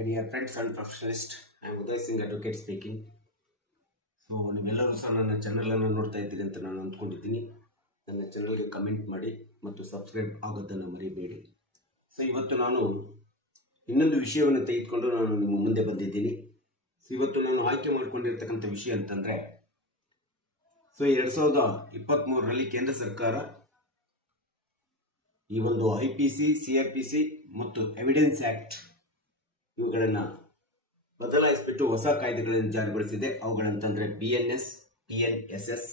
My dear friends and professionalists, I am Uday Singh, advocate speaking. So, ನೀವೆಲ್ಲರೂ ಸಹ ನನ್ನ channel ಅನ್ನು ನೋಡ್ತಾ ಇದ್ದೀರಿ ಅಂತ ನಾನು ಅಂದ್ಕೊಂಡಿದ್ದೀನಿ. ನನ್ನ ಚಾನೆಲ್ಗೆ ಕಮೆಂಟ್ ಮಾಡಿ ಮತ್ತು ಸಬ್ಸ್ಕ್ರೈಬ್ ಆಗೋದನ್ನು ಮರಿಬೇಡಿ. ಸೊ ಇವತ್ತು ನಾನು ಇನ್ನೊಂದು ವಿಷಯವನ್ನು ತೆಗೆದುಕೊಂಡು ನಾನು ನಿಮ್ಮ ಮುಂದೆ ಬಂದಿದ್ದೀನಿ. ಸೊ ಇವತ್ತು ನಾನು ಆಯ್ಕೆ ಮಾಡಿಕೊಂಡಿರ್ತಕ್ಕಂಥ ವಿಷಯ ಅಂತಂದ್ರೆ, ಸೊ 2023ರಲ್ಲಿ ಕೇಂದ್ರ ಸರ್ಕಾರ ಈ ಒಂದು IPC, CRPC ಮತ್ತು ಎವಿಡೆನ್ಸ್ ಆಕ್ಟ್ ಇವುಗಳನ್ನು ಬದಲಾಯಿಸಿಬಿಟ್ಟು ಹೊಸ ಕಾಯ್ದೆಗಳನ್ನು ಜಾರಿಗೊಳಿಸಿದೆ. ಅವುಗಳಂತಂದ್ರೆ BNS, TNSS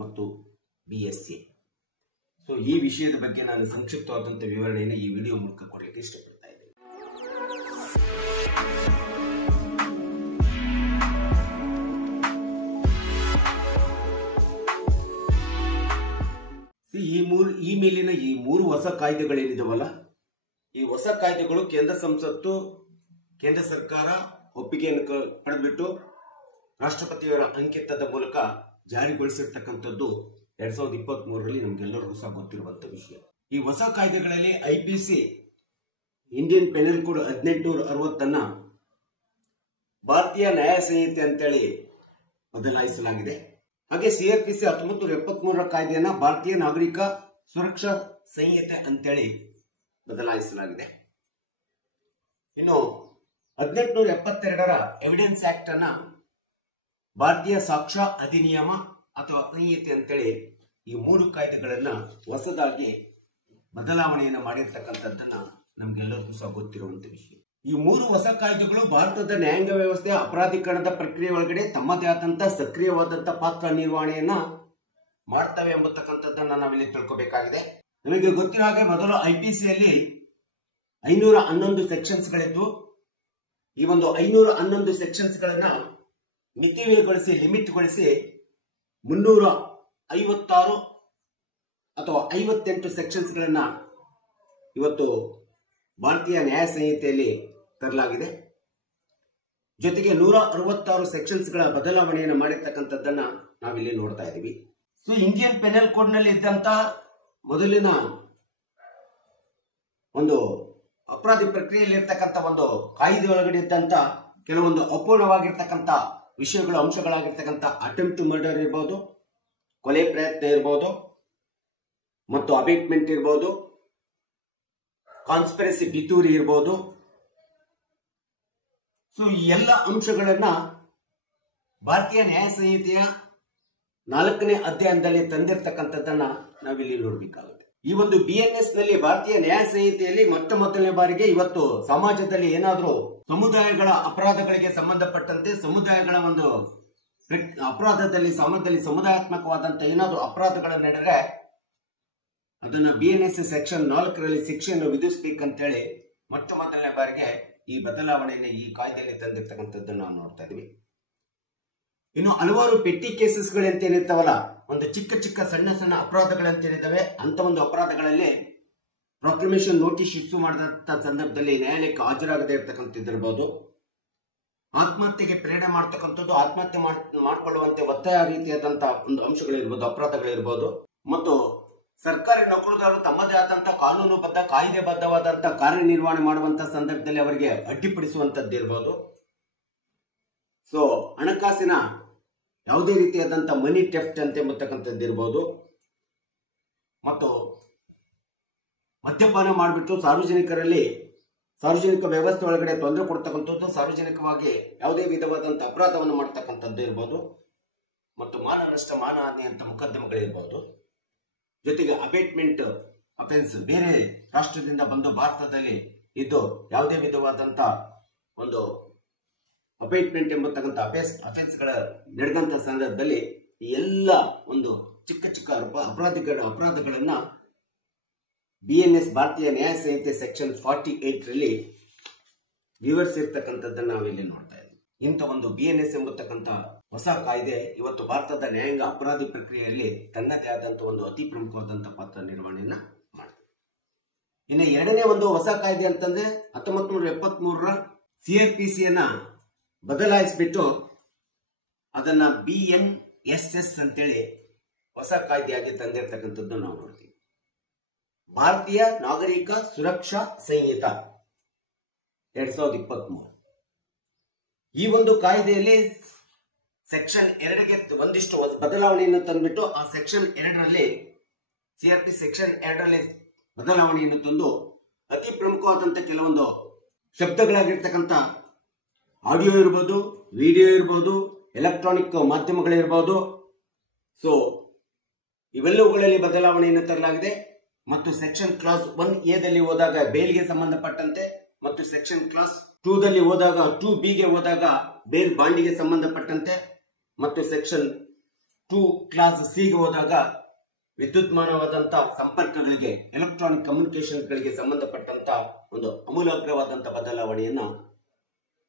ಮತ್ತು BSA. ಸೊ ಈ ವಿಷಯದ ಬಗ್ಗೆ ನಾನು ಸಂಕ್ಷಿಪ್ತವಾದಂಥ ವಿವರಣೆಯನ್ನು ಈ ವಿಡಿಯೋ ಮೂಲಕ ಕೊಡಲಿಕ್ಕೆ ಇಷ್ಟಪಡ್ತಾ ಇದ್ದೇನೆ. ಈ ಮೇಲಿನ ಈ ಮೂರು ಹೊಸ ಕಾಯ್ದೆಗಳೇನಿದಾವಲ್ಲ, ಈ ಹೊಸ ಕಾಯ್ದೆಗಳು ಕೇಂದ್ರ ಸರ್ಕಾರ ಒಪ್ಪಿಗೆಯನ್ನು ಪಡೆದುಬಿಟ್ಟು ರಾಷ್ಟ್ರಪತಿಯವರ ಅಂಕಿತದ ಮೂಲಕ ಜಾರಿಗೊಳಿಸಿರ್ತಕ್ಕಂಥದ್ದು 2023ರಲ್ಲಿ ನಮ್ಗೆಲ್ಲರಿಗೂ ಸಹ ಗೊತ್ತಿರುವಂತ ವಿಷಯ. ಈ ಹೊಸ ಕಾಯ್ದೆಗಳಲ್ಲಿ IPC ಇಂಡಿಯನ್ ಪೆನಲ್ ಕೋಡ್ 1860 ಭಾರತೀಯ ನ್ಯಾಯ ಸಂಹಿತೆ ಅಂತೇಳಿ ಬದಲಾಯಿಸಲಾಗಿದೆ. ಹಾಗೆ CRPC 1973 ಕಾಯ್ದೆಯನ್ನ ಭಾರತೀಯ ನಾಗರಿಕ ಸುರಕ್ಷಾ ಸಂಹಿತೆ ಅಂತೇಳಿ ಬದಲಾಯಿಸಲಾಗಿದೆ. ಇನ್ನು 1872ರ ಎವಿಡೆನ್ಸ್ ಆಕ್ಟ್ ಅನ್ನ ಭಾರತೀಯ ಸಾಕ್ಷ್ಯ ಅಧಿನಿಯಮ ಅಥವಾ ಸಂಹಿತೆ ಅಂತೇಳಿ ಈ ಮೂರು ಕಾಯ್ದೆಗಳನ್ನ ಹೊಸದಾಗಿ ಬದಲಾವಣೆಯನ್ನು ಮಾಡಿರ್ತಕ್ಕಂಥದ್ದನ್ನ ನಮ್ಗೆಲ್ಲರಿಗೂ ಸಹ ಗೊತ್ತಿರುವಂತ ವಿಷಯ. ಈ ಮೂರು ಹೊಸ ಕಾಯ್ದೆಗಳು ಭಾರತದ ನ್ಯಾಯಾಂಗ ವ್ಯವಸ್ಥೆಯ ಅಪರಾಧೀಕರಣದ ಪ್ರಕ್ರಿಯೆ ಒಳಗಡೆ ತಮ್ಮದೇ ಆದಂತ ಸಕ್ರಿಯವಾದಂತ ಪಾತ್ರ ನಿರ್ವಹಣೆಯನ್ನ ಮಾಡ್ತವೆ ಎಂಬತಕ್ಕಂಥದ್ದನ್ನ ನಾವಿಲ್ಲಿ ತಿಳ್ಕೋಬೇಕಾಗಿದೆ. ನಿಮಗೆ ಗೊತ್ತಿರೋ ಹಾಗೆ ಮೊದಲು IPCಯಲ್ಲಿ 511 ಸೆಕ್ಷನ್ಸ್ ಗಳಿದ್ದು, ಈ ಒಂದು 511 ಸೆಕ್ಷನ್ಸ್ ಗಳನ್ನ ಮಿತಿಗೊಳಿಸಿ ಲಿಮಿಟ್ಗೊಳಿಸಿ 356 ಅಥವಾ 58 ಸೆಕ್ಷನ್ಸ್ ಗಳನ್ನ ಇವತ್ತು ಭಾರತೀಯ ನ್ಯಾಯ ಸಂಹಿತೆಯಲ್ಲಿ ತರಲಾಗಿದೆ. ಜೊತೆಗೆ 166 ಸೆಕ್ಷನ್ಸ್ ಗಳ ಬದಲಾವಣೆಯನ್ನು ಮಾಡಿರ್ತಕ್ಕಂಥದ್ದನ್ನ ನಾವಿಲ್ಲಿ ನೋಡ್ತಾ ಇದ್ದೀವಿ. ಸೊ ಇಂಡಿಯನ್ ಪೆನಲ್ ಕೋಡ್ ನಲ್ಲಿ ಇದ್ದಂತ ಮೊದಲಿನ ಒಂದು ಅಪರಾಧಿ ಪ್ರಕ್ರಿಯೆಯಲ್ಲಿ ಇರ್ತಕ್ಕಂಥ ಒಂದು ಕಾಯ್ದೆ ಒಳಗಡೆ ಇದ್ದಂತ ಕೆಲವೊಂದು ಅಪೂರ್ಣವಾಗಿರ್ತಕ್ಕಂಥ ವಿಷಯಗಳು, ಅಂಶಗಳಾಗಿರ್ತಕ್ಕಂಥ ಅಟೆಂಪ್ಟ್ ಟು ಮರ್ಡರ್ ಇರ್ಬೋದು, ಕೊಲೆ ಪ್ರಯತ್ನ ಇರ್ಬೋದು, ಮತ್ತು ಅಬೇಟ್ಮೆಂಟ್ ಇರ್ಬೋದು, ಕಾನ್ಸ್ಪಿರಸಿ ಪಿತೂರಿ ಇರ್ಬೋದು. ಸೊ ಈ ಎಲ್ಲ ಅಂಶಗಳನ್ನ ಭಾರತೀಯ ನ್ಯಾಯ ಸಂಹಿತೆಯ 4ನೇ ಅಧ್ಯಾಯದಲ್ಲಿ ತಂದಿರತಕ್ಕಂಥದ್ದನ್ನ ನಾವಿಲ್ಲಿ ನೋಡ್ಬೇಕಾಗುತ್ತೆ. ಈ ಒಂದು BNS ನಲ್ಲಿ ಭಾರತೀಯ ನ್ಯಾಯ ಸಂಹಿತೆಯಲ್ಲಿ ಮೊದಲನೇ ಬಾರಿಗೆ ಇವತ್ತು ಸಮಾಜದಲ್ಲಿ ಏನಾದ್ರೂ ಸಮುದಾಯಗಳ ಅಪರಾಧಗಳಿಗೆ ಸಂಬಂಧಪಟ್ಟಂತೆ ಸಮುದಾಯಗಳ ಒಂದು ಅಪರಾಧದಲ್ಲಿ ಸಮುದಾಯಾತ್ಮಕವಾದಂತ ಏನಾದ್ರೂ ಅಪರಾಧಗಳು ನಡೆದರೆ ಅದನ್ನ BNS ಸೆಕ್ಷನ್ 4ರಲ್ಲಿ ಶಿಕ್ಷೆಯನ್ನು ವಿಧಿಸಬೇಕಂತೇಳಿ ಮೊದಲನೇ ಬಾರಿಗೆ ಈ ಬದಲಾವಣೆಯನ್ನು ಈ ಕಾಯ್ದೆಯಲ್ಲಿ ತಂದಿರ್ತಕ್ಕಂಥದ್ದನ್ನು ನಾವು ನೋಡ್ತಾ ಇದೀವಿ. ಇನ್ನು ಹಲವಾರು ಪೆಟ್ಟಿ ಕೇಸಸ್ ಗಳಂತೇನಿರ್ತಾವಲ್ಲ, ಒಂದು ಚಿಕ್ಕ ಸಣ್ಣ ಅಪರಾಧಗಳಂತೇನಿದ್ದಾವೆ, ಅಂತ ಒಂದು ಅಪರಾಧಗಳಲ್ಲಿ ಪ್ರೊಕ್ಲಮೇಷನ್ ನೋಟಿಸ್ ಇಶ್ಯೂ ಮಾಡಿದಂತ ಸಂದರ್ಭದಲ್ಲಿ ನ್ಯಾಯಾಲಯಕ್ಕೆ ಹಾಜರಾಗದೇ ಇರ್ತಕ್ಕಂಥದ್ದಿರ್ಬೋದು, ಆತ್ಮಹತ್ಯೆಗೆ ಪ್ರೇರಣೆ ಮಾಡ್ತಕ್ಕಂಥದ್ದು, ಆತ್ಮಹತ್ಯೆ ಮಾಡ್ಕೊಳ್ಳುವಂತೆ ಒತ್ತಾಯ ರೀತಿಯಾದಂತ ಒಂದು ಅಂಶಗಳಿರ್ಬೋದು, ಅಪರಾಧಗಳಿರ್ಬೋದು, ಮತ್ತು ಸರ್ಕಾರಿ ನೌಕರದಾರರು ತಮ್ಮದೇ ಆದಂತ ಕಾನೂನುಬದ್ಧ ಕಾಯ್ದೆಬದ್ಧವಾದಂತ ಕಾರ್ಯನಿರ್ವಹಣೆ ಮಾಡುವಂತ ಸಂದರ್ಭದಲ್ಲಿ ಅವರಿಗೆ ಅಡ್ಡಿಪಡಿಸುವಂತದ್ದಿರ್ಬೋದು. ಸೊ ಹಣಕಾಸಿನ ಯಾವುದೇ ರೀತಿಯಾದಂತ ಮನಿ ಟೆಫ್ಟ್ ಅಂತ ಎಂಬತಕ್ಕಂಥದ್ದಿರ್ಬೋದು, ಮತ್ತು ಮದ್ಯಪಾನ ಮಾಡಿಬಿಟ್ಟು ಸಾರ್ವಜನಿಕ ವ್ಯವಸ್ಥೆ ಒಳಗಡೆ ತೊಂದರೆ ಕೊಡ್ತಕ್ಕಂಥದ್ದು, ಸಾರ್ವಜನಿಕವಾಗಿ ಯಾವುದೇ ವಿಧವಾದಂತ ಅಪರಾಧವನ್ನು ಮಾಡ್ತಕ್ಕಂಥದ್ದು ಇರ್ಬೋದು, ಮತ್ತು ಮಾನನಷ್ಟ ಮಾನಹಾನಿ ಅಂತ ಮೊಕದ್ದಮೆಗಳಿರ್ಬೋದು. ಜೊತೆಗೆ ಅಬೇಟ್ಮೆಂಟ್ ಅಫೆನ್ಸ್, ಬೇರೆ ರಾಷ್ಟ್ರದಿಂದ ಬಂದು ಭಾರತದಲ್ಲಿ ಇದ್ದು ಯಾವುದೇ ವಿಧವಾದಂತ ಒಂದು ಅಬೇಟ್ಮೆಂಟ್ ಎಂಬತಕ್ಕಂಥ ಅಫೆನ್ಸ್ಗಳ ನಡೆದಂತ ಸಂದರ್ಭದಲ್ಲಿ ಈ ಎಲ್ಲ ಒಂದು ಚಿಕ್ಕ ಅಪರಾಧಗಳನ್ನ BNS ಭಾರತೀಯ ನ್ಯಾಯ ಸಂಹಿತೆ ಸೆಕ್ಷನ್ 48ರಲ್ಲಿ ವಿವರಿಸಿರ್ತಕ್ಕಂಥದ್ದನ್ನ ನಾವಿಲ್ಲಿ ನೋಡ್ತಾ ಇದ್ದೀವಿ. ಇಂಥ ಒಂದು BNS ಎಂಬತಕ್ಕಂಥ ಹೊಸ ಕಾಯ್ದೆ ಇವತ್ತು ಭಾರತದ ನ್ಯಾಯಾಂಗ ಅಪರಾಧಿ ಪ್ರಕ್ರಿಯೆಯಲ್ಲಿ ತನ್ನದೇ ಆದಂತ ಒಂದು ಅತಿ ಪ್ರಮುಖವಾದಂತಹ ಪಾತ್ರ ನಿರ್ವಹಣೆಯನ್ನ ಮಾಡ್ತದೆ. ಇನ್ನು ಎರಡನೇ ಒಂದು ಹೊಸ ಕಾಯ್ದೆ ಅಂತಂದ್ರೆ 1973ರ CRPCಯನ್ನ ಬದಲಾಯಿಸಿಬಿಟ್ಟು ಅದನ್ನ BNSS ಅಂತೇಳಿ ಹೊಸ ಕಾಯ್ದೆಯಾಗಿ ತಂದಿರತಕ್ಕಂಥದ್ದು ನಾವು ನೋಡ್ತೀವಿ. ಭಾರತೀಯ ನಾಗರಿಕ ಸುರಕ್ಷಾ ಸಂಹಿತ 2023. ಈ ಒಂದು ಕಾಯ್ದೆಯಲ್ಲಿ ಸೆಕ್ಷನ್ 2ಗೆ ಒಂದಿಷ್ಟು ಬದಲಾವಣೆಯನ್ನು ತಂದ್ಬಿಟ್ಟು ಆ ಸೆಕ್ಷನ್ 2ರಲ್ಲಿ CRP ಸೆಕ್ಷನ್ 2ರಲ್ಲಿ ಬದಲಾವಣೆಯನ್ನು ತಂದು ಅತಿ ಪ್ರಮುಖವಾದಂತ ಕೆಲವೊಂದು ಶಬ್ದಗಳಾಗಿರ್ತಕ್ಕಂಥ ಆಡಿಯೋ ಇರ್ಬೋದು, ವಿಡಿಯೋ ಇರ್ಬೋದು, ಎಲೆಕ್ಟ್ರಾನಿಕ್ ಮಾಧ್ಯಮಗಳಿರ್ಬೋದು, ಸೊ ಇವೆಲ್ಲವುಗಳಲ್ಲಿ ಬದಲಾವಣೆಯನ್ನು ತರಲಾಗಿದೆ. ಮತ್ತು ಸೆಕ್ಷನ್ ಕ್ಲಾಸ್ 1A ಹೋದಾಗ ಬೇಲ್ಗೆ ಸಂಬಂಧಪಟ್ಟಂತೆ ಮತ್ತು ಸೆಕ್ಷನ್ ಕ್ಲಾಸ್ 2ದಲ್ಲಿ ಹೋದಾಗ 2Bಗೆ ಹೋದಾಗ ಬೇಲ್ ಬಾಂಡಿಗೆ ಸಂಬಂಧಪಟ್ಟಂತೆ ಮತ್ತು ಸೆಕ್ಷನ್ 2 ಕ್ಲಾಸ್ Cಗೆ ಹೋದಾಗ ವಿದ್ಯುನ್ಮಾನವಾದಂತ ಸಂಪರ್ಕಗಳಿಗೆ ಎಲೆಕ್ಟ್ರಾನಿಕ್ ಕಮ್ಯುನಿಕೇಶನ್ಗಳಿಗೆ ಸಂಬಂಧಪಟ್ಟಂತ ಒಂದು ಅಮೂಲಾಗ್ರವಾದಂತ ಬದಲಾವಣೆಯನ್ನ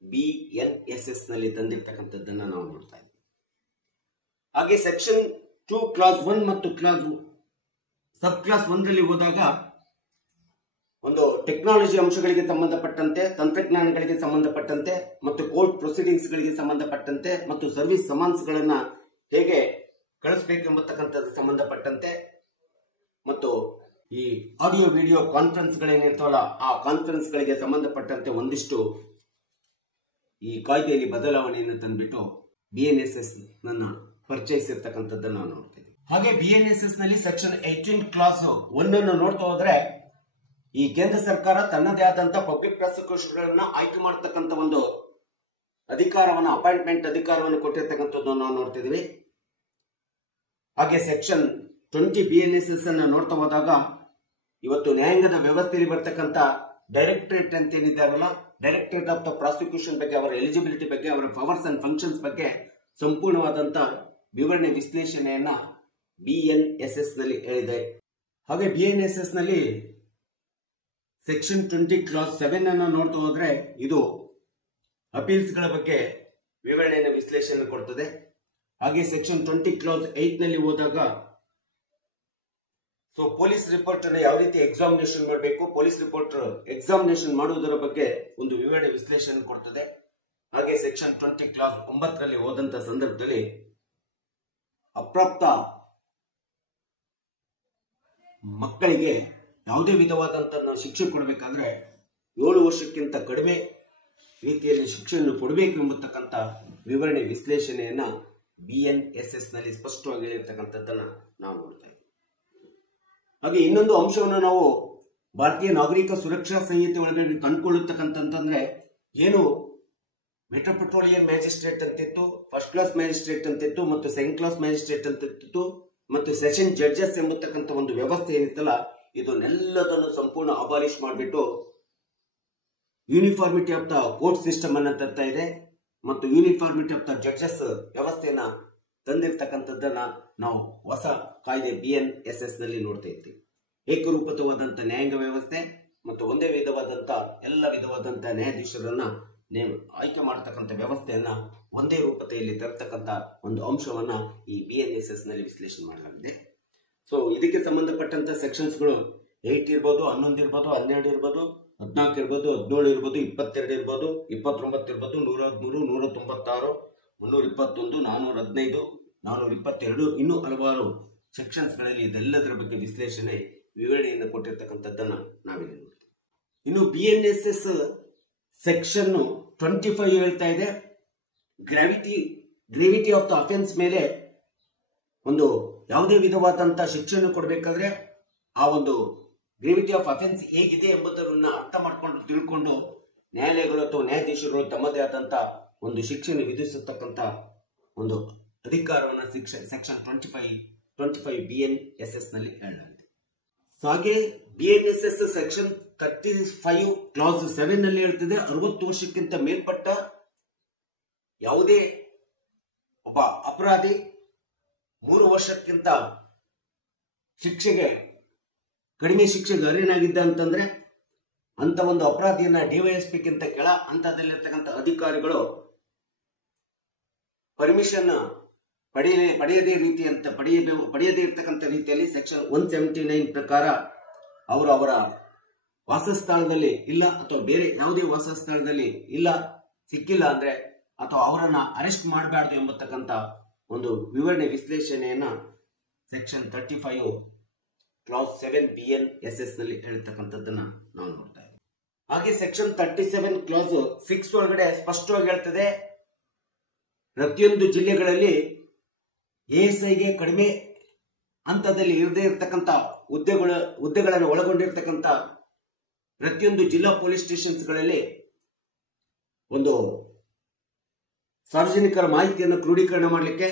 BNSS ನಲ್ಲಿ ತಂದಿರ್ತಕ್ಕಂಥದ್ದನ್ನ ನಾವು ನೋಡ್ತಾ ಇದ್ದೀವಿ. ಹಾಗೆ ಸೆಕ್ಷನ್ 2 ಕ್ಲಾಸ್ 1 ಮತ್ತು ಸಬ್ ಕ್ಲಾಸ್ 1ರಲ್ಲಿ ಹೋದಾಗ ಒಂದು ಟೆಕ್ನಾಲಜಿ ಅಂಶಗಳಿಗೆ ಸಂಬಂಧಪಟ್ಟಂತೆ, ತಂತ್ರಜ್ಞಾನಗಳಿಗೆ ಸಂಬಂಧಪಟ್ಟಂತೆ ಮತ್ತು ಕೋರ್ಟ್ ಪ್ರೊಸೀಡಿಂಗ್ಸ್ ಗಳಿಗೆ ಸಂಬಂಧಪಟ್ಟಂತೆ ಮತ್ತು ಸರ್ವಿಸ್ ಸಮನ್ಸ್ ಗಳನ್ನ ಹೇಗೆ ಕಳಿಸಬೇಕೆಂಬತಕ್ಕಂಥದ್ದು ಸಂಬಂಧಪಟ್ಟಂತೆ ಮತ್ತು ಈ ಆಡಿಯೋ ವಿಡಿಯೋ ಕಾನ್ಫರೆನ್ಸ್ ಗಳೇನಿರ್ತಾವಲ್ಲ ಆ ಕಾನ್ಫರೆನ್ಸ್ ಗಳಿಗೆ ಸಂಬಂಧಪಟ್ಟಂತೆ ಒಂದಿಷ್ಟು ಈ ಕಾಯ್ದೆಯಲ್ಲಿ ಬದಲಾವಣೆಯನ್ನು ತಂದ್ಬಿಟ್ಟು BNSS ನನ್ನ ಪರಿಚಯಿಸಿರ್ತಕ್ಕಂಥದ್ದನ್ನು ನಾವು ನೋಡ್ತೀವಿ. ಹಾಗೆ BNSS ನಲ್ಲಿ ಸೆಕ್ಷನ್ 18 ಕ್ಲಾಸ್ 1 ಅನ್ನು ನೋಡ್ತಾ ಹೋದ್ರೆ ಈ ಕೇಂದ್ರ ಸರ್ಕಾರ ತನ್ನದೇ ಆದಂತ ಪಬ್ಲಿಕ್ ಪ್ರಾಸಿಕ್ಯೂಷನ್ಗಳನ್ನ ಆಯ್ಕೆ ಮಾಡತಕ್ಕಂಥ ಒಂದು ಅಧಿಕಾರವನ್ನು, ಅಪಾಯಿಂಟ್ಮೆಂಟ್ ಅಧಿಕಾರವನ್ನು ಕೊಟ್ಟಿರ್ತಕ್ಕಂಥದ್ದು ನಾವು ನೋಡ್ತಿದೀವಿ. ಹಾಗೆ ಸೆಕ್ಷನ್ 20 BNSS ಅನ್ನ ನೋಡ್ತಾ ಹೋದಾಗ ಇವತ್ತು ನ್ಯಾಯಾಂಗದ ವ್ಯವಸ್ಥೆಯಲ್ಲಿ ಬರ್ತಕ್ಕಂಥ ಡೈರೆಕ್ಟರೇಟ್ ಅಂತ ಏನಿದ್ದಾರಲ್ಲ, ಡೈರೆಕ್ಟರೇಟ್ ಆಫ್ ದ ಪ್ರಾಸಿಕ್ಯೂಷನ್ ಬಗ್ಗೆ, ಅವರ ಎಲಿಜಿಬಿಲಿಟಿ ಬಗ್ಗೆ, ಅವರ ಪವರ್ಸ್ ಅಂಡ್ ಫಂಕ್ಷನ್ಸ್ ಬಗ್ಗೆ ಸಂಪೂರ್ಣವಾದಂತ ವಿವರಣೆ ವಿಶ್ಲೇಷಣೆಯನ್ನ BNSS ನಲ್ಲಿ ಹೇಳಿದೆ. ಹಾಗೆ BNSS ನಲ್ಲಿ ಸೆಕ್ಷನ್ 20 ಕ್ಲಾಸ್ 7 ಅನ್ನು ನೋಡ್ತಾ ಹೋದ್ರೆ ಇದು ಅಪೀಲ್ಸ್ ಗಳ ಬಗ್ಗೆ ವಿವರಣೆಯನ್ನು ವಿಶ್ಲೇಷಣೆ ಕೊಡ್ತದೆ. ಹಾಗೆ ಸೆಕ್ಷನ್ 20 ಕ್ಲಾಸ್ 8 ನಲ್ಲಿ ಹೋದಾಗ ಸೊ ಪೊಲೀಸ್ ರಿಪೋರ್ಟ್ ಅನ್ನು ಯಾವ ರೀತಿ ಎಕ್ಸಾಮಿನೇಷನ್ ಮಾಡಬೇಕು, ಪೊಲೀಸ್ ರಿಪೋರ್ಟ್ ಎಕ್ಸಾಮಿನೇಷನ್ ಮಾಡುವುದರ ಬಗ್ಗೆ ಒಂದು ವಿವರಣೆ ವಿಶ್ಲೇಷಣೆ ಕೊಡ್ತದೆ. ಹಾಗೆ ಸೆಕ್ಷನ್ 20 ಕ್ಲಾಸ್ 9ರಲ್ಲಿ ಹೋದಂತ ಸಂದರ್ಭದಲ್ಲಿ ಅಪ್ರಾಪ್ತ ಮಕ್ಕಳಿಗೆ ಯಾವುದೇ ವಿಧವಾದಂತ ಶಿಕ್ಷೆ ಕೊಡಬೇಕಾದ್ರೆ 7 ವರ್ಷಕ್ಕಿಂತ ಕಡಿಮೆ ರೀತಿಯಲ್ಲಿ ಶಿಕ್ಷೆಯನ್ನು ಕೊಡಬೇಕು ಎಂಬತಕ್ಕಂಥ ವಿವರಣೆ ವಿಶ್ಲೇಷಣೆಯನ್ನ BNSS ನಲ್ಲಿ ಸ್ಪಷ್ಟವಾಗಿ ಹೇಳಿರ್ತಕ್ಕಂಥದ್ದನ್ನ ನಾವು ನೋಡ್ತಾ ಇದ್ದೀವಿ. ಹಾಗೆ ಇನ್ನೊಂದು ಅಂಶವನ್ನು ನಾವು ಭಾರತೀಯ ನಾಗರಿಕ ಸುರಕ್ಷಾ ಸಂಹಿತೆ ಒಳಗಡೆ ಕಂಡುಕೊಳ್ಳತಕ್ಕಂತಂದ್ರೆ ಏನು ಮೆಟ್ರೋಪೊಲಿಟನ್ ಮ್ಯಾಜಿಸ್ಟ್ರೇಟ್ ಅಂತಿತ್ತು, ಫಸ್ಟ್ ಕ್ಲಾಸ್ ಮ್ಯಾಜಿಸ್ಟ್ರೇಟ್ ಅಂತಿತ್ತು ಮತ್ತು ಸೆಕೆಂಡ್ ಕ್ಲಾಸ್ ಮ್ಯಾಜಿಸ್ಟ್ರೇಟ್ ಅಂತಿತ್ತು ಮತ್ತು ಸೆಷನ್ ಜಡ್ಜಸ್ ಎಂಬತಕ್ಕಂಥ ಒಂದು ವ್ಯವಸ್ಥೆ ಏನಿತ್ತಲ್ಲ ಇದನ್ನೆಲ್ಲದನ್ನು ಸಂಪೂರ್ಣ ಅಬಾಲಿಷ್ ಮಾಡಿಬಿಟ್ಟು uniformity of the court system ಅನ್ನ ತರ್ತಾ ಇದೆ ಮತ್ತು ಯೂನಿಫಾರ್ಮಿಟಿ ಆಫ್ ದ ಜಡ್ಜಸ್ ವ್ಯವಸ್ಥೆಯನ್ನ ತಂದಿರ್ತಕ್ಕಂಥದ್ದನ್ನ ನಾವು ಹೊಸ ಕಾಯ್ದೆ BNSS ನಲ್ಲಿ ನೋಡ್ತಾ ಇರ್ತೀವಿ. ಏಕರೂಪವಾದಂತ ನ್ಯಾಯಾಂಗ ವ್ಯವಸ್ಥೆ ಮತ್ತು ಒಂದೇ ವಿಧವಾದಂತ ಎಲ್ಲ ವಿಧವಾದಂತ ನ್ಯಾಯಾಧೀಶರನ್ನ ಆಯ್ಕೆ ಮಾಡತಕ್ಕಂಥ ವ್ಯವಸ್ಥೆಯನ್ನ ಒಂದೇ ರೂಪತೆಯಲ್ಲಿ ತರತಕ್ಕಂಥ ಒಂದು ಅಂಶವನ್ನ ಈ BNSS ನಲ್ಲಿ ವಿಶ್ಲೇಷಣೆ ಮಾಡಲಾಗಿದೆ. ಸೊ ಇದಕ್ಕೆ ಸಂಬಂಧಪಟ್ಟಂತ ಸೆಕ್ಷನ್ಸ್ಗಳು 8 ಇರ್ಬೋದು, 11 ಇರ್ಬೋದು, 12 ಇರ್ಬೋದು, 14 ಇರ್ಬೋದು, 17 ಇರ್ಬೋದು, 22 ಇರ್ಬೋದು, 29 ಇರ್ಬೋದು, 113, 196, 321, 415, 422 ಇನ್ನೂ ಹಲವಾರು ಸೆಕ್ಷನ್ಸ್ ಗಳಲ್ಲಿ ಇದೆಲ್ಲದರ ಬಗ್ಗೆ ವಿಶ್ಲೇಷಣೆ ವಿವರಣೆಯನ್ನು ಕೊಟ್ಟಿರ್ತಕ್ಕಂಥದ್ದನ್ನ ನಾವಿಲ್ಲಿ ನೋಡ್ತೀವಿ. ಇನ್ನು BNSS ಸೆಕ್ಷನ್ 25 ಹೇಳ್ತಾ ಇದೆ ಗ್ರಾವಿಟಿ ಆಫ್ ದ ಅಫೆನ್ಸ್ ಮೇಲೆ ಒಂದು ಯಾವುದೇ ವಿಧವಾದಂತಹ ಶಿಕ್ಷೆಯನ್ನು ಕೊಡಬೇಕಾದ್ರೆ ಆ ಒಂದು ಗ್ರಾವಿಟಿ ಆಫ್ ಅಫೆನ್ಸ್ ಹೇಗಿದೆ ಎಂಬುದನ್ನ ಅರ್ಥ ಮಾಡ್ಕೊಂಡು ತಿಳ್ಕೊಂಡು ನ್ಯಾಯಾಲಯಗಳು ಅಥವಾ ನ್ಯಾಯಾಧೀಶರು ತಮ್ಮದೇ ಆದಂತ ಒಂದು ಶಿಕ್ಷೆಯನ್ನು ವಿಧಿಸತಕ್ಕಂತ ಒಂದು ಅಧಿಕಾರವನ್ನ ಸೆಕ್ಷನ್ 25 BNSS ನಲ್ಲಿ ಹೇಳಲಾಗಿದೆ. ಹಾಗೆ BNSS ಸೆಕ್ಷನ್ 35 ಕ್ಲಾಸ್ 7 ನಲ್ಲಿ ಹೇಳ್ತಿದೆ 60 ವರ್ಷಕ್ಕಿಂತ ಮೇಲ್ಪಟ್ಟ ಯಾವುದೇ ಒಬ್ಬ ಅಪರಾಧಿ 3 ವರ್ಷಕ್ಕಿಂತ ಶಿಕ್ಷೆಗೆ ಕಡಿಮೆ ಶಿಕ್ಷೆಗೆ ಅರ್ಹನಾಗಿದ್ದ ಅಂತಂದ್ರೆ ಅಂತ ಒಂದು ಅಪರಾಧಿಯನ್ನ DYSPಗಿಂತ ಕೆಳ ಹಂತದಲ್ಲಿರ್ತಕ್ಕಂಥ ಅಧಿಕಾರಿಗಳು ಪರ್ಮಿಷನ್ ಪಡೆಯದೇ ಇರ್ತಕ್ಕಂಥ ರೀತಿಯಲ್ಲಿ ಸೆಕ್ಷನ್ 179 ಪ್ರಕಾರ ಅವರ ವಾಸಸ್ಥಳದಲ್ಲಿ ಇಲ್ಲ ಅಥವಾ ಬೇರೆ ಯಾವುದೇ ವಾಸಸ್ಥಳದಲ್ಲಿ ಇಲ್ಲ ಸಿಕ್ಕಿಲ್ಲ ಅಂದ್ರೆ ಅಥವಾ ಅವರನ್ನ ಅರೆಸ್ಟ್ ಮಾಡಬಾರ್ದು ಎಂಬತಕ್ಕಂಥ ಒಂದು ವಿವರಣೆ ವಿಶ್ಲೇಷಣೆಯನ್ನ ಸೆಕ್ಷನ್ 35 ಕ್ಲಾಸ್ 7 BNSS ನಲ್ಲಿ ಹೇಳಿರ್ತಕ್ಕಂಥದ್ದನ್ನ ನಾವು ನೋಡ್ತಾ ಇದ್ದೀವಿ. ಹಾಗೆ ಸೆಕ್ಷನ್ 37 ಕ್ಲಾಸ್ 6 ಒಳಗಡೆ ಸ್ಪಷ್ಟವಾಗಿ ಹೇಳ್ತದೆ ಪ್ರತಿಯೊಂದು ಜಿಲ್ಲೆಗಳಲ್ಲಿ ASIಗೆ ಕಡಿಮೆ ಹಂತದಲ್ಲಿ ಇರದೇ ಇರತಕ್ಕಂಥ ಹುದ್ದೆಗಳನ್ನು ಒಳಗೊಂಡಿರ್ತಕ್ಕಂಥ ಪ್ರತಿಯೊಂದು ಜಿಲ್ಲಾ ಪೊಲೀಸ್ ಸ್ಟೇಷನ್ಸ್ಗಳಲ್ಲಿ ಒಂದು ಸಾರ್ವಜನಿಕರ ಮಾಹಿತಿಯನ್ನು ಕ್ರೋಢೀಕರಣ ಮಾಡಲಿಕ್ಕೆ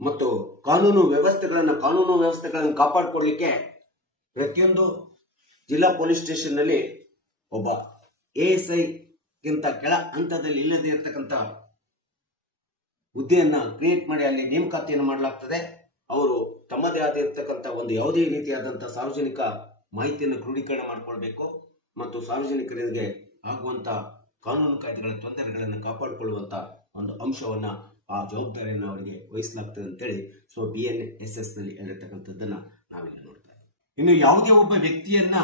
ಮತ್ತು ಕಾನೂನು ವ್ಯವಸ್ಥೆಗಳನ್ನು ಕಾಪಾಡಿಕೊಳ್ಳಲಿಕ್ಕೆ ಪ್ರತಿಯೊಂದು ಜಿಲ್ಲಾ ಪೊಲೀಸ್ ಸ್ಟೇಷನ್ ನಲ್ಲಿ ಒಬ್ಬ ASI ಗಿಂತ ಕೆಳ ಹಂತದಲ್ಲಿ ಇಲ್ಲದೆ ಇರತಕ್ಕಂಥ ಹುದ್ದೆಯನ್ನ ಕ್ರಿಯೇಟ್ ಮಾಡಿ ಅಲ್ಲಿ ನೇಮಕಾತಿಯನ್ನು ಮಾಡಲಾಗ್ತದೆ. ಅವರು ತಮ್ಮದೇ ಆಗಿರತಕ್ಕಂಥ ಒಂದು ಯಾವುದೇ ರೀತಿಯಾದಂತಹ ಸಾರ್ವಜನಿಕ ಮಾಹಿತಿಯನ್ನು ಕ್ರೋಢೀಕರಣ ಮಾಡಿಕೊಳ್ಬೇಕು ಮತ್ತು ಸಾರ್ವಜನಿಕರಿಗೆ ಆಗುವಂತ ಕಾನೂನು ಕಾಯ್ದೆಗಳ ತೊಂದರೆಗಳನ್ನು ಕಾಪಾಡಿಕೊಳ್ಳುವಂತ ಒಂದು ಅಂಶವನ್ನ ಆ ಜವಾಬ್ದಾರಿಯನ್ನು ಅವರಿಗೆ ವಹಿಸಲಾಗ್ತದೆ ಅಂತೇಳಿ BNSS ನಲ್ಲಿ ಹೇಳಿರ್ತಕ್ಕಂಥದ್ದನ್ನ ನಾವಿಲ್ಲಿ ನೋಡ್ತಾ ಇದ್ದೀವಿ. ಇನ್ನು ಯಾವುದೇ ಒಬ್ಬ ವ್ಯಕ್ತಿಯನ್ನ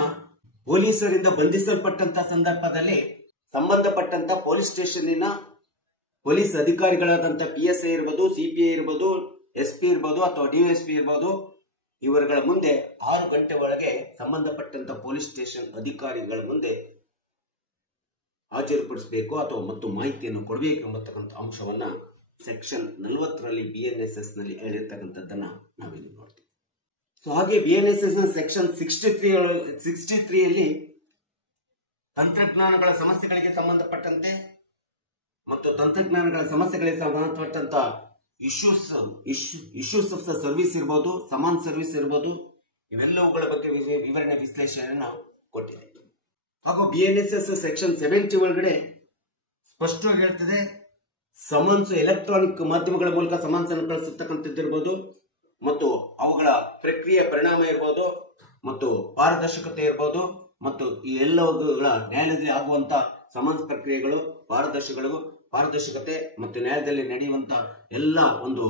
ಪೊಲೀಸರಿಂದ ಬಂಧಿಸಲ್ಪಟ್ಟಂತ ಸಂದರ್ಭದಲ್ಲಿ ಸಂಬಂಧಪಟ್ಟಂತ ಪೊಲೀಸ್ ಸ್ಟೇಷನ್ನಿನ ಪೊಲೀಸ್ ಅಧಿಕಾರಿಗಳಾದಂತ PSI ಇರ್ಬೋದು, CPI ಇರ್ಬೋದು, SP ಇರ್ಬೋದು ಅಥವಾ DSP ಇರ್ಬೋದು, ಇವರುಗಳ ಮುಂದೆ 6 ಗಂಟೆ ಒಳಗೆ ಸಂಬಂಧಪಟ್ಟಂತ ಪೊಲೀಸ್ ಸ್ಟೇಷನ್ ಅಧಿಕಾರಿಗಳ ಮುಂದೆ ಹಾಜರುಪಡಿಸಬೇಕು ಅಥವಾ ಮತ್ತು ಮಾಹಿತಿಯನ್ನು ಕೊಡಬೇಕು ಎಂಬತಕ್ಕಂಥ ಅಂಶವನ್ನ ಸೆಕ್ಷನ್ 40ರಲ್ಲಿ BNSS ನಲ್ಲಿ ಹೇಳಿರ್ತಕ್ಕಂಥದ್ದನ್ನ ನಾವಿಲ್ಲಿ ನೋಡ್ತೀವಿ. ಸೊ ಹಾಗೆ BNSS ನ ಸೆಕ್ಷನ್ 63ಯಲ್ಲಿ ತಂತ್ರಜ್ಞಾನಗಳ ಸಮಸ್ಯೆಗಳಿಗೆ ಸಂಬಂಧಪಟ್ಟಂತೆ ಮತ್ತು ತಂತ್ರಜ್ಞಾನಗಳ ಸಮಸ್ಯೆಗಳಿಗೆ ಸಂಬಂಧಪಟ್ಟಂತ ಇಶ್ಯೂಸ್ ಆಫ್ ದ ಸರ್ವಿಸ್ ಇರ್ಬೋದು, ಸಮಾನ್ ಸರ್ವಿಸ್ ಇರ್ಬೋದು, ಇವೆಲ್ಲವುಗಳ ಬಗ್ಗೆ ವಿವರಣೆ ವಿಶ್ಲೇಷಣೆಯನ್ನು ಕೊಟ್ಟಿದೆ. ಹಾಗೂ BNSS ಸೆಕ್ಷನ್ 70 ಒಳಗಡೆ ಸ್ಪಷ್ಟವಾಗಿ ಹೇಳ್ತದೆ, ಸಮನ್ಸ್ ಎಲೆಕ್ಟ್ರಾನಿಕ್ ಮಾಧ್ಯಮಗಳ ಮೂಲಕ ಸಮನ್ಸ್ ಅನ್ನು ಕಳಿಸತಕ್ಕಂಥದ್ದಿರ್ಬೋದು ಮತ್ತು ಅವುಗಳ ಪ್ರಕ್ರಿಯೆ ಪರಿಣಾಮ ಇರ್ಬೋದು ಮತ್ತು ಪಾರದರ್ಶಕತೆ ಇರ್ಬೋದು ಮತ್ತು ಈ ಎಲ್ಲವುಗಳ ನ್ಯಾಯಾಲಯದಲ್ಲಿ ಆಗುವಂತ ಸಮನ್ಸ್ ಪ್ರಕ್ರಿಯೆಗಳು ಪಾರದರ್ಶಕತೆ ಮತ್ತು ನ್ಯಾಯಾಲಯದಲ್ಲಿ ನಡೆಯುವಂತ ಎಲ್ಲ ಒಂದು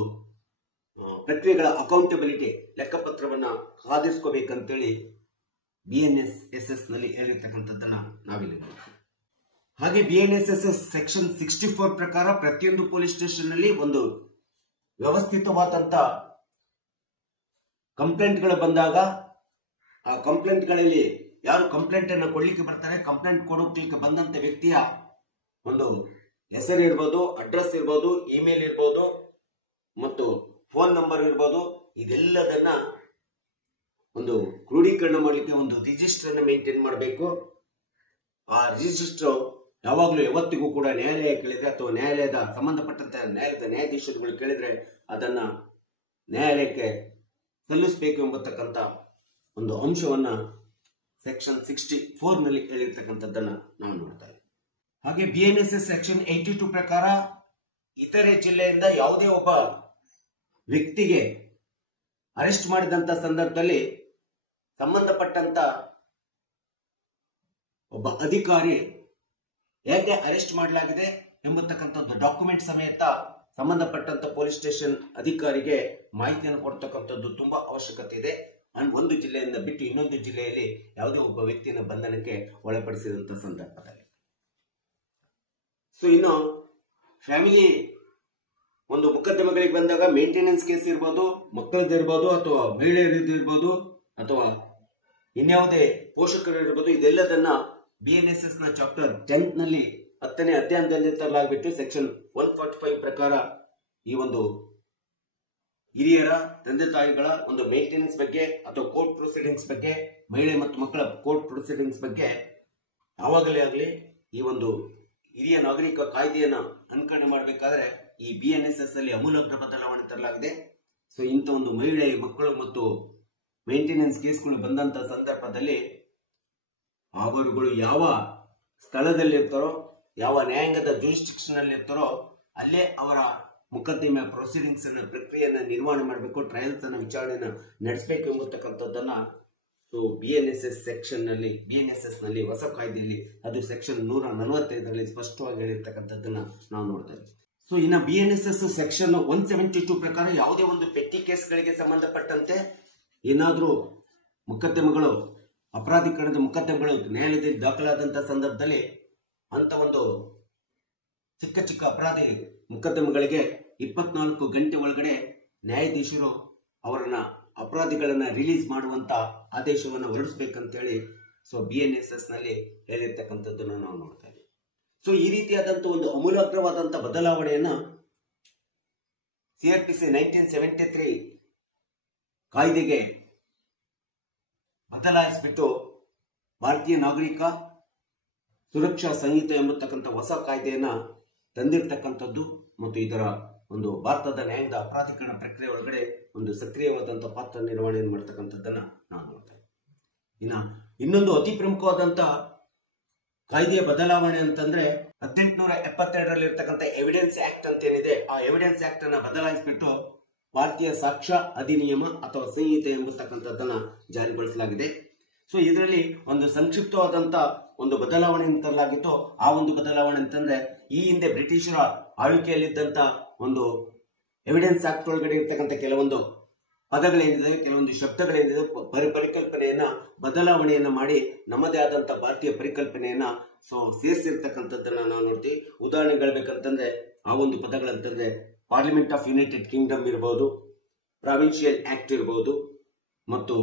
ಪ್ರಕ್ರಿಯೆಗಳ ಅಕೌಂಟಬಿಲಿಟಿ ಲೆಕ್ಕಪತ್ರವನ್ನ ಸಾಧಿಸ್ಕೋಬೇಕಂತೇಳಿ BNSS ನಲ್ಲಿ ಹೇಳಿರ್ತಕ್ಕಂಥದ್ದನ್ನ ನಾವಿಲ್ಲಿ ನೋಡ್ತೀವಿ. ಹಾಗೆ BNSS ಸೆಕ್ಷನ್ 64 ಪ್ರಕಾರ ಪ್ರತಿಯೊಂದು ಪೊಲೀಸ್ ಸ್ಟೇಷನ್ ನಲ್ಲಿ ಒಂದು ವ್ಯವಸ್ಥಿತವಾದಂತ ಕಂಪ್ಲೇಂಟ್ಗಳು ಬಂದಾಗ ಆ ಕಂಪ್ಲೇಂಟ್ಗಳಲ್ಲಿ ಯಾರು ಕಂಪ್ಲೇಂಟ್ ಅನ್ನು ಕೊಡ್ಲಿಕ್ಕೆ ಬರ್ತಾರೆ, ಕಂಪ್ಲೇಂಟ್ ಕೊಡೋಕ್ಲಿಕ್ಕೆ ಬಂದಂತ ವ್ಯಕ್ತಿಯ ಒಂದು ಹೆಸರು ಇರ್ಬೋದು, ಅಡ್ರೆಸ್ ಇರ್ಬೋದು, ಇಮೇಲ್ ಇರ್ಬೋದು ಮತ್ತು ಫೋನ್ ನಂಬರ್ ಇರ್ಬೋದು, ಇದೆಲ್ಲದನ್ನ ಒಂದು ಕ್ರೋಢೀಕರಣ ಮಾಡಲಿಕ್ಕೆ ಒಂದು ರಿಜಿಸ್ಟರ್ ಅನ್ನು ಮೇಂಟೈನ್ ಮಾಡಬೇಕು. ಆ ರಿಜಿಸ್ಟರ್ ಯಾವಾಗಲೂ ಯಾವತ್ತಿಗೂ ಕೂಡ ನ್ಯಾಯಾಲಯ ಕೇಳಿದ್ರೆ ಅಥವಾ ನ್ಯಾಯಾಲಯದ ಸಂಬಂಧಪಟ್ಟಂತ ನ್ಯಾಯಾಲಯದ ನ್ಯಾಯಾಧೀಶರುಗಳು ಕೇಳಿದ್ರೆ ಅದನ್ನ ನ್ಯಾಯಾಲಯಕ್ಕೆ ಸಲ್ಲಿಸಬೇಕು ಎಂಬತಕ್ಕಂಥ ಒಂದು ಅಂಶವನ್ನ ಸೆಕ್ಷನ್ 64 ನಲ್ಲಿ ಹೇಳಿರ್ತಕ್ಕಂಥದ್ದನ್ನ ನಾವು ನೋಡ್ತಾ ಇದ್ದೀವಿ. ಹಾಗೆ BNSS ಸೆಕ್ಷನ್ 82 ಪ್ರಕಾರ ಇತರೆ ಜಿಲ್ಲೆಯಿಂದ ಯಾವುದೇ ಒಬ್ಬ ವ್ಯಕ್ತಿಗೆ ಅರೆಸ್ಟ್ ಮಾಡಿದಂತ ಸಂದರ್ಭದಲ್ಲಿ ಸಂಬಂಧಪಟ್ಟಂತ ಒಬ್ಬ ಅಧಿಕಾರಿ ಹೇಗೆ ಅರೆಸ್ಟ್ ಮಾಡಲಾಗಿದೆ ಎಂಬತಕ್ಕಂಥದ್ದು ಡಾಕ್ಯುಮೆಂಟ್ ಸಮೇತ ಸಂಬಂಧಪಟ್ಟಂತ ಪೊಲೀಸ್ ಸ್ಟೇಷನ್ ಅಧಿಕಾರಿಗೆ ಮಾಹಿತಿಯನ್ನು ಕೊಡ್ತಕ್ಕಂಥದ್ದು ತುಂಬಾ ಅವಶ್ಯಕತೆ ಇದೆ. ಒಂದು ಜಿಲ್ಲೆಯಿಂದ ಬಿಟ್ಟು ಇನ್ನೊಂದು ಜಿಲ್ಲೆಯಲ್ಲಿ ಯಾವುದೇ ಒಬ್ಬ ವ್ಯಕ್ತಿಯನ್ನು ಬಂಧನಕ್ಕೆ ಒಳಪಡಿಸಿದಂತ ಸಂದರ್ಭದಲ್ಲಿ. ಸೊ ಇನ್ನು ಫ್ಯಾಮಿಲಿ ಒಂದು ಮೊಕದ್ದಮೆಗಳಿಗೆ ಬಂದಾಗ ಮೇಂಟೆನೆನ್ಸ್ ಕೇಸ್ ಇರ್ಬೋದು, ಮಕ್ಕಳದಿರ್ಬೋದು ಅಥವಾ ಮಹಿಳೆಯರದ್ದು ಇರ್ಬೋದು ಅಥವಾ ಇನ್ಯಾವುದೇ ಪೋಷಕರು ಇರ್ಬೋದು, ಇದೆಲ್ಲದನ್ನ BNSS ನ ಚಾಪ್ಟರ್ 10 ನಲ್ಲಿ 10ನೇ ಅಧ್ಯಾಯದಲ್ಲಿ ತರಲಾಗ್ಬಿಟ್ಟು ಸೆಕ್ಷನ್ 145 ಪ್ರಕಾರ ಈ ಒಂದು ಹಿರಿಯರ ತಂದೆ ತಾಯಿಗಳ ಒಂದು ಮೇಂಟೆನೆನ್ಸ್ ಬಗ್ಗೆ ಅಥವಾ ಕೋರ್ಟ್ ಪ್ರೊಸೀಡಿಂಗ್ಸ್ ಬಗ್ಗೆ, ಮಹಿಳೆ ಮತ್ತು ಮಕ್ಕಳ ಕೋರ್ಟ್ ಪ್ರೊಸೀಡಿಂಗ್ಸ್ ಬಗ್ಗೆ ಯಾವಾಗಲೇ ಆಗಲಿ ಈ ಒಂದು ಹಿರಿಯ ನಾಗರಿಕ ಕಾಯ್ದೆಯನ್ನ ಅನುಕರಣೆ ಮಾಡಬೇಕಾದ್ರೆ ಈ BNSS ಅಲ್ಲಿ ಅಮೂಲಾಗ್ರ ಬದಲಾವಣೆ ತರಲಾಗಿದೆ. ಸೊ ಇಂಥ ಒಂದು ಮಹಿಳೆ, ಮಕ್ಕಳು ಮತ್ತು ಮೇಂಟೆನೆನ್ಸ್ ಕೇಸ್ಗಳು ಬಂದಂತ ಸಂದರ್ಭದಲ್ಲಿ ಅವರುಗಳು ಯಾವ ಸ್ಥಳದಲ್ಲಿ ಇರ್ತಾರೋ, ಯಾವ ನ್ಯಾಯಾಂಗದ ಜೂರಿಸ್ಡಿಕ್ಷನ್ ಅಲ್ಲಿ ಇರ್ತಾರೋ ಅಲ್ಲೇ ಅವರ ಮೊಕದ್ದಮೆ ಪ್ರೊಸೀಡಿಂಗ್ಸ್ ಅನ್ನ ಪ್ರಕ್ರಿಯೆಯನ್ನ ನಿರ್ವಹಣೆ ಮಾಡಬೇಕು, ಟ್ರಯಲ್ಸ್ ಅನ್ನ ವಿಚಾರಣೆಯನ್ನ ನಡೆಸಬೇಕು ಎಂಬತಕ್ಕಂಥದ್ದನ್ನ BNSS ಸೆಕ್ಷನ್ ನಲ್ಲಿ BNSS ನಲ್ಲಿ ಹೊಸ ಕಾಯ್ದೆಯಲ್ಲಿ ಅದು ಸೆಕ್ಷನ್ 145ರಲ್ಲಿ ಸ್ಪಷ್ಟವಾಗಿ ಹೇಳಿರ್ತಕ್ಕಂಥದ್ದನ್ನ ನಾವು ನೋಡ್ತಾ ಇದ್ದೀವಿ. ಸೊ ಇನ್ನು BNSS ಸೆಕ್ಷನ್ 172 ಪ್ರಕಾರ ಯಾವುದೇ ಒಂದು ಪೆಟ್ಟಿ ಕೇಸ್ಗಳಿಗೆ ಸಂಬಂಧಪಟ್ಟಂತೆ ಏನಾದ್ರೂ ಮೊಕದ್ದಮೆಗಳು, ಅಪರಾಧೀಕರಣದ ಮೊಕದ್ದಮೆಗಳು ನ್ಯಾಯಾಲಯದಲ್ಲಿ ದಾಖಲಾದಂತಹ ಸಂದರ್ಭದಲ್ಲಿ ಅಂತ ಒಂದು ಚಿಕ್ಕ ಚಿಕ್ಕ ಅಪರಾಧಿ ಮೊಕದ್ದಮೆಗಳಿಗೆ 24 ಗಂಟೆ ಒಳಗಡೆ ನ್ಯಾಯಾಧೀಶರು ಅವರನ್ನ ಅಪರಾಧಿಗಳನ್ನ ರಿಲೀಸ್ ಮಾಡುವಂತ ಆದೇಶವನ್ನು ಹೊರಡಿಸಬೇಕಂತ ಹೇಳಿ BNSS ನಲ್ಲಿ ಹೇಳಿರ್ತಕ್ಕಂಥದ್ದನ್ನು ನಾವು ನೋಡ್ತಾ ಇದ್ದೀವಿ. ಸೊ ಈ ರೀತಿಯಾದಂತಹ ಒಂದು ಅಮೂಲಾಗ್ರವಾದಂತಹ ಬದಲಾವಣೆಯನ್ನ CRPC 1973 ಕಾಯ್ದೆಗೆ ಬದಲಾಯಿಸಿಬಿಟ್ಟು ಭಾರತೀಯ ನಾಗರಿಕ ಸುರಕ್ಷಾ ಸಂಹಿತೆ ಎಂಬತಕ್ಕಂಥ ಹೊಸ ಕಾಯ್ದೆಯನ್ನ ತಂದಿರತಕ್ಕಂಥದ್ದು ಮತ್ತು ಇದರ ಒಂದು ಭಾರತದ ನ್ಯಾಯಾಂಗ ಅಪರಾಧೀಕರಣ ಪ್ರಕ್ರಿಯೆ ಒಳಗಡೆ ಒಂದು ಸಕ್ರಿಯವಾದಂತಹ ಪಾತ್ರ ನಿರ್ವಹಣೆ ಮಾಡತಕ್ಕಂಥದ್ದನ್ನ ನಾವು ನೋಡ್ತೇವೆ. ಇನ್ನೊಂದು ಅತಿ ಪ್ರಮುಖವಾದಂತ ಕಾಯ್ದೆಯ ಬದಲಾವಣೆ ಅಂತಂದ್ರೆ 1872 ಇರ್ತಕ್ಕಂಥ ಎವಿಡೆನ್ಸ್ ಆಕ್ಟ್ ಅಂತ ಏನಿದೆ, ಆ ಎವಿಡೆನ್ಸ್ ಆಕ್ಟ್ ಅನ್ನ ಬದಲಾಯಿಸಿಬಿಟ್ಟು ಭಾರತೀಯ ಸಾಕ್ಷ್ಯ ಅಧಿನಿಯಮ ಅಥವಾ ಸಂಹಿತೆ ಎಂಬತಕ್ಕಂಥದ್ದನ್ನ ಜಾರಿಗೊಳಿಸಲಾಗಿದೆ. ಸೊ ಇದರಲ್ಲಿ ಒಂದು ಸಂಕ್ಷಿಪ್ತವಾದಂತ ಒಂದು ಬದಲಾವಣೆ ಅಂತಲಾಗಿತ್ತು. ಆ ಒಂದು ಬದಲಾವಣೆ ಅಂತಂದ್ರೆ ಈ ಹಿಂದೆ ಬ್ರಿಟಿಷರ ಆಳ್ವಿಕೆಯಲ್ಲಿದ್ದಂತ ಒಂದು ಎವಿಡೆನ್ಸ್ ಆಕ್ಟ್ ಒಳಗಡೆ ಇರ್ತಕ್ಕಂಥ ಕೆಲವೊಂದು ಪದಗಳೇನಿದೆ, ಕೆಲವೊಂದು ಶಬ್ದಗಳೇನಿದೆ, ಪರಿಕಲ್ಪನೆಯನ್ನ ಬದಲಾವಣೆಯನ್ನ ಮಾಡಿ ನಮ್ಮದೇ ಆದಂತ ಭಾರತೀಯ ಪರಿಕಲ್ಪನೆಯನ್ನ ಸೇರಿಸಿರ್ತಕ್ಕಂಥದ್ದನ್ನ ನಾವು ನೋಡ್ತೀವಿ. ಉದಾಹರಣೆಗಳು ಬೇಕಂತಂದ್ರೆ ಆ ಒಂದು ಪದಗಳಂತಂದ್ರೆ ಪಾರ್ಲಿಮೆಂಟ್ ಆಫ್ ಯುನೈಟೆಡ್ ಕಿಂಗ್ಡಮ್ ಇರಬಹುದು, ಪ್ರಾವಿನ್ಷಿಯಲ್ ಆಕ್ಟ್ ಇರಬಹುದು, ಮತ್ತು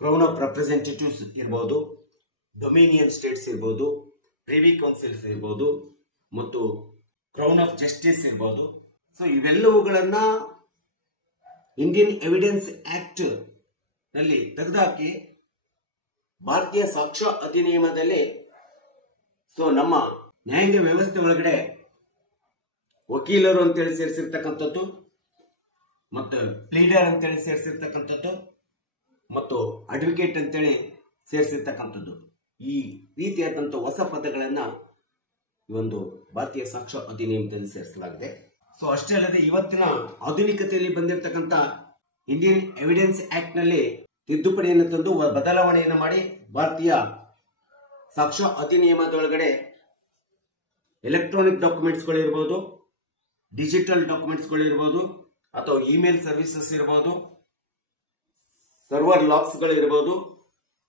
ಕ್ರೌನ್ ಆಫ್ ರೆಪ್ರೆಸೆಂಟೇಟಿವ್ಸ್ ಇರಬಹುದು, ಡೊಮಿನಿಯನ್ ಸ್ಟೇಟ್ಸ್ ಇರಬಹುದು, ಪ್ರಿವಿ ಕೌನ್ಸಿಲ್ಸ್ ಇರಬಹುದು, ಮತ್ತು ಕ್ರೌನ್ ಆಫ್ ಜಸ್ಟಿಸ್ ಇರಬಹುದು. ಸೊ ಇವೆಲ್ಲವುಗಳನ್ನ ಇಂಡಿಯನ್ ಎವಿಡೆನ್ಸ್ ಆಕ್ಟ್ ನಲ್ಲಿ ತೆಗೆದುಹಾಕಿ ಭಾರತೀಯ ಸಾಕ್ಷ್ಯ ಅಧಿನಿಯಮದಲ್ಲಿ ನಮ್ಮ ನ್ಯಾಯಾಂಗ ವ್ಯವಸ್ಥೆ ಒಳಗಡೆ ವಕೀಲರು ಅಂತೇಳಿ ಸೇರಿಸಿರ್ತಕ್ಕಂಥದ್ದು, ಮತ್ತು ಪ್ಲೀಡರ್ ಅಂತೇಳಿ ಸೇರಿಸಿರ್ತಕ್ಕಂಥದ್ದು, ಮತ್ತು ಅಡ್ವೊಕೇಟ್ ಅಂತೇಳಿ ಸೇರಿಸಿರ್ತಕ್ಕಂಥದ್ದು, ಈ ರೀತಿಯಾದಂತಹ ಹೊಸ ಪದಗಳನ್ನ ಈ ಒಂದು ಭಾರತೀಯ ಸಾಕ್ಷ್ಯ ಅಧಿನಿಯಮದಲ್ಲಿ ಸೇರಿಸಲಾಗಿದೆ. ಸೊ ಅಷ್ಟೇ ಅಲ್ಲದೆ ಇವತ್ತಿನ ಆಧುನಿಕತೆಯಲ್ಲಿ ಬಂದಿರತಕ್ಕಂಥ ಇಂಡಿಯನ್ ಎವಿಡೆನ್ಸ್ ಆಕ್ಟ್ ನಲ್ಲಿ ತಿದ್ದುಪಡಿಯನ್ನು ತಂದು ಬದಲಾವಣೆಯನ್ನು ಮಾಡಿ ಭಾರತೀಯ ಸಾಕ್ಷ್ಯ ಅಧಿನಿಯಮದೊಳಗಡೆ ಎಲೆಕ್ಟ್ರಾನಿಕ್ ಡಾಕ್ಯುಮೆಂಟ್ಸ್ಗಳು ಇರಬಹುದು, ಡಿಜಿಟಲ್ ಡಾಕ್ಯುಮೆಂಟ್ಸ್ಗಳು ಇರಬಹುದು, ಅಥವಾ ಇಮೇಲ್ ಸರ್ವಿಸಸ್ ಇರಬಹುದು, ಸರ್ವರ್ ಲಾಕ್ಸ್ಗಳು ಇರಬಹುದು,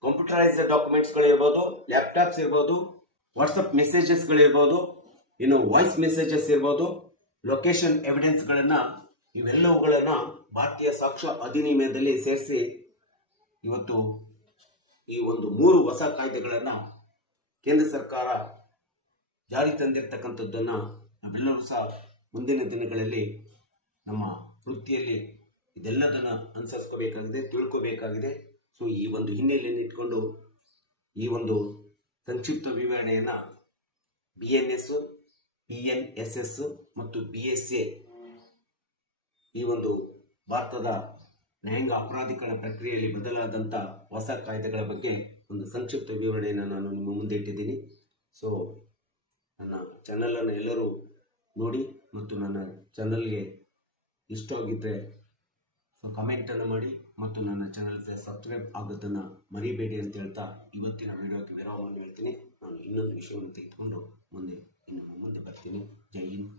ಕಂಪ್ಯೂಟರೈಸ್ಡ್ ಡಾಕ್ಯುಮೆಂಟ್ಸ್ಗಳು ಇರಬಹುದು, ಲ್ಯಾಪ್ಟಾಪ್ಸ್ ಇರಬಹುದು, ವಾಟ್ಸ್ಆಪ್ ಮೆಸೇಜಸ್ಗಳು ಇರಬಹುದು, ಇನ್ನು ವಾಯ್ಸ್ ಮೆಸೇಜಸ್ ಇರಬಹುದು, ಲೊಕೇಶನ್ ಎವಿಡೆನ್ಸ್ಗಳನ್ನ ಇವೆಲ್ಲವುಗಳನ್ನ ಭಾರತೀಯ ಸಾಕ್ಷ್ಯ ಅಧಿನಿಯಮದಲ್ಲಿ ಸೇರಿಸಿ ಇವತ್ತು ಈ ಒಂದು 3 ಹೊಸ ಕಾಯ್ದೆಗಳನ್ನ ಕೇಂದ್ರ ಸರ್ಕಾರ ಜಾರಿ ತಂದಿರತಕ್ಕಂಥದ್ದನ್ನ ನಾವೆಲ್ಲರೂ ಸಹ ಮುಂದಿನ ದಿನಗಳಲ್ಲಿ ನಮ್ಮ ವೃತ್ತಿಯಲ್ಲಿ ಇದೆಲ್ಲದನ್ನ ಅನುಸರಿಸಬೇಕಾಗಿದೆ, ತಿಳ್ಕೋಬೇಕಾಗಿದೆ. ಸೊ ಈ ಒಂದು ಹಿನ್ನೆಲೆಯನ್ನು ಇಟ್ಕೊಂಡು ಈ ಒಂದು ಸಂಕ್ಷಿಪ್ತ ವಿವರಣೆಯನ್ನ BNS, PNSS ಮತ್ತು BSA ಈ ಒಂದು ಭಾರತದ ನ್ಯಾಯಾಂಗ ಅಪರಾಧೀಕರಣ ಪ್ರಕ್ರಿಯೆಯಲ್ಲಿ ಬದಲಾದಂತ ಹೊಸ ಕಾಯ್ದೆಗಳ ಬಗ್ಗೆ ಒಂದು ಸಂಕ್ಷಿಪ್ತ ವಿವರಣೆಯನ್ನು ನಾನು ನಿಮ್ಮ ಮುಂದೆ ಇಟ್ಟಿದ್ದೀನಿ. ಸೊ ನನ್ನ ಚಾನಲ್ ಅನ್ನು ಎಲ್ಲರೂ ನೋಡಿ ಮತ್ತು ನನ್ನ ಚಾನಲ್ಗೆ ಇಷ್ಟ ಆಗಿದ್ರೆ ಕಮೆಂಟ್ ಅನ್ನು ಮಾಡಿ ಮತ್ತು ನನ್ನ ಚಾನಲ್ಗೆ ಸಬ್ಸ್ಕ್ರೈಬ್ ಆಗೋದನ್ನ ಮರಿಬೇಡಿ ಅಂತ ಹೇಳ್ತಾ ಇವತ್ತಿನ ವಿಡಿಯೋಕ್ಕೆ ವಿರಾಮವನ್ನು ಹೇಳ್ತೀನಿ. ನಾನು ಇನ್ನೊಂದು ವಿಷಯವನ್ನು ತೆಗೆದುಕೊಂಡು ಮುಂದೆ ಬರ್ತೀನಿ. ಜೈ ಹಿಂದ್.